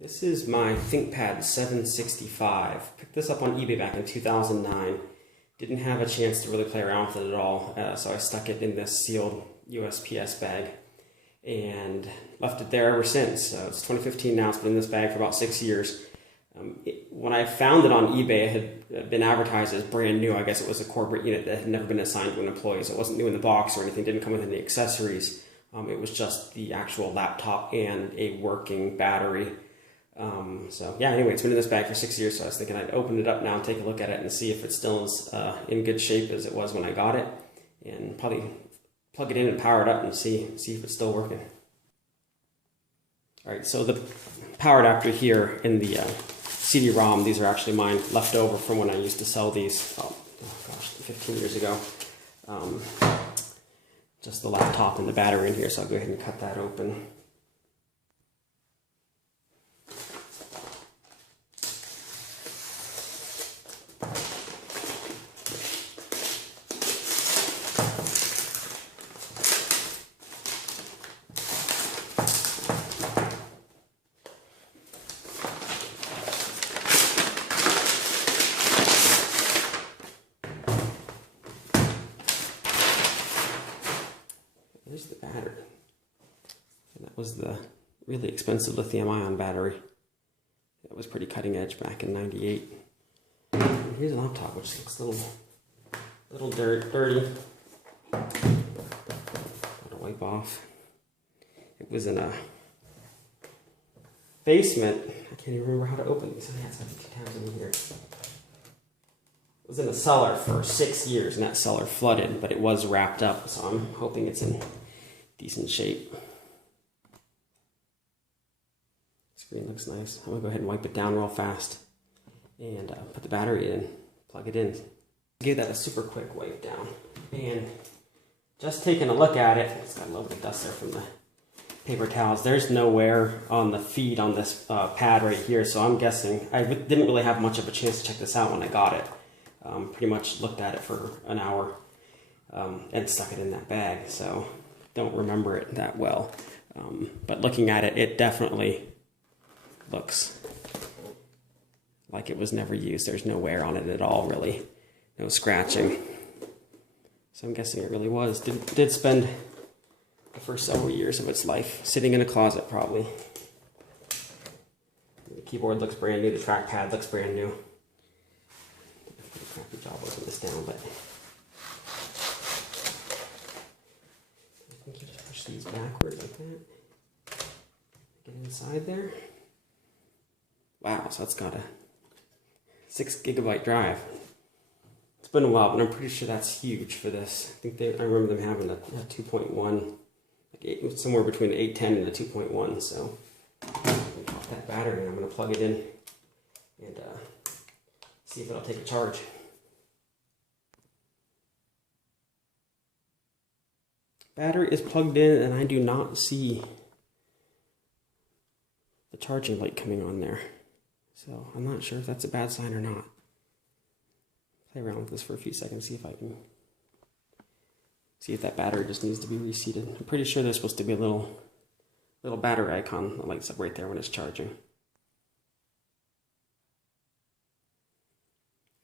This is my Thinkpad 765. Picked this up on eBay back in 2009. Didn't have a chance to really play around with it at all, so I stuck it in this sealed USPS bag and left it there ever since. So it's 2015 now. It's been in this bag for about 6 years. When I found it on eBay, it had been advertised as brand new. I guess it was a corporate unit that had never been assigned to an employee, so it wasn't new in the box or anything. Didn't come with any accessories. It was just the actual laptop and a working battery. So yeah, anyway, it's been in this bag for 6 years, so I was thinking I'd open it up now and take a look at it and see if it still is in good shape as it was when I got it, and probably plug it in and power it up and see if it's still working. Alright, so the power adapter here in the CD-ROM, these are actually mine left over from when I used to sell these, oh gosh, 15 years ago. Just the laptop and the battery in here, so I'll go ahead and cut that open. There's the battery. And that was the really expensive lithium-ion battery. That was pretty cutting edge back in '98. And here's a laptop, which looks a little dirty. Gotta wipe off. It was in a basement. I can't even remember how to open these. I had some 2 tabs in here. It was in a cellar for 6 years, and that cellar flooded, but it was wrapped up, so I'm hoping it's in decent shape. Screen looks nice. I'm gonna go ahead and wipe it down real fast and put the battery in, plug it in. Give that a super quick wipe down. And just taking a look at it, it's got a little bit of dust there from the paper towels. There's no wear on the feed on this pad right here, so I'm guessing I didn't really have much of a chance to check this out when I got it. Pretty much looked at it for an hour and stuck it in that bag, so don't remember it that well. But looking at it, it definitely looks like it was never used. There's no wear on it at all, really. No scratching. So I'm guessing it really was. Did spend the first several years of its life sitting in a closet, probably. The keyboard looks brand new. The trackpad looks brand new. Crappy job working this down, but I think you just push these backwards like that. Get inside there. Wow, so that's got a 6 GB drive. It's been a while, but I'm pretty sure that's huge for this. I think I remember them having a 2.1, like somewhere between the 810 and the 2.1. So I'm gonna pop that battery and I'm gonna plug it in and see if it'll take a charge. Battery is plugged in and I do not see the charging light coming on there. So I'm not sure if that's a bad sign or not. Play around with this for a few seconds, see if I can see if that battery just needs to be reseated. I'm pretty sure there's supposed to be a little battery icon that lights up right there when it's charging.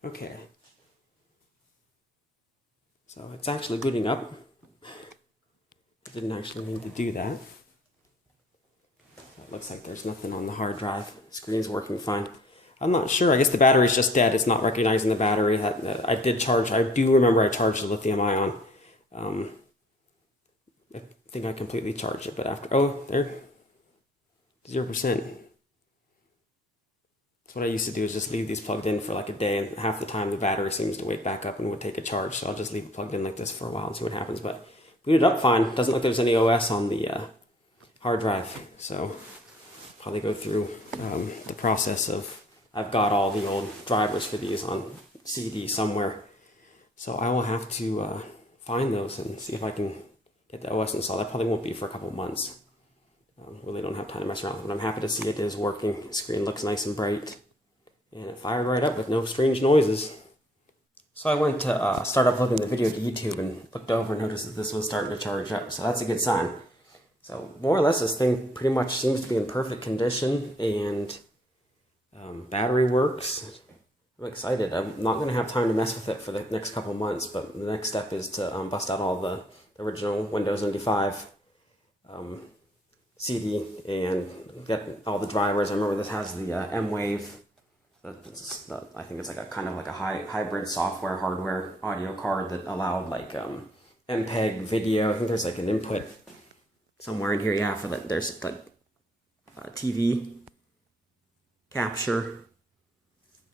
Okay. So it's actually booting up. Didn't actually mean to do that. It looks like there's nothing on the hard drive. The screen's working fine. I'm not sure. I guess the battery's just dead. It's not recognizing the battery. I did charge. I do remember I charged the lithium ion. I think I completely charged it, but after, oh, there, 0%. What I used to do is just leave these plugged in for like a day, and half the time the battery seems to wake back up and would take a charge, so I'll just leave it plugged in like this for a while and see what happens. But booted up fine. Doesn't look like there's any OS on the hard drive, so probably go through the process of, I've got all the old drivers for these on CD somewhere, so I will have to find those and see if I can get the OS installed. That probably won't be for a couple months. Really don't have time to mess around with it, but I'm happy to see it is working. The screen looks nice and bright, and it fired right up with no strange noises. So I went to start uploading the video to YouTube and looked over and noticed that this was starting to charge up, so that's a good sign. So more or less this thing pretty much seems to be in perfect condition, and battery works. I'm excited. I'm not going to have time to mess with it for the next couple months, but the next step is to bust out all the original Windows NT5 CD and get all the drivers. I remember this has the M-Wave. I think it's like a kind of like a hybrid software hardware audio card that allowed like MPEG video. I think there's like an input somewhere in here. Yeah, for that there's like TV capture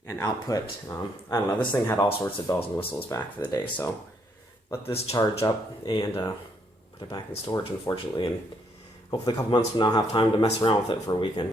and output. I don't know. This thing had all sorts of bells and whistles back for the day. So let this charge up and put it back in storage, unfortunately, and hopefully a couple months from now I'll have time to mess around with it for a weekend.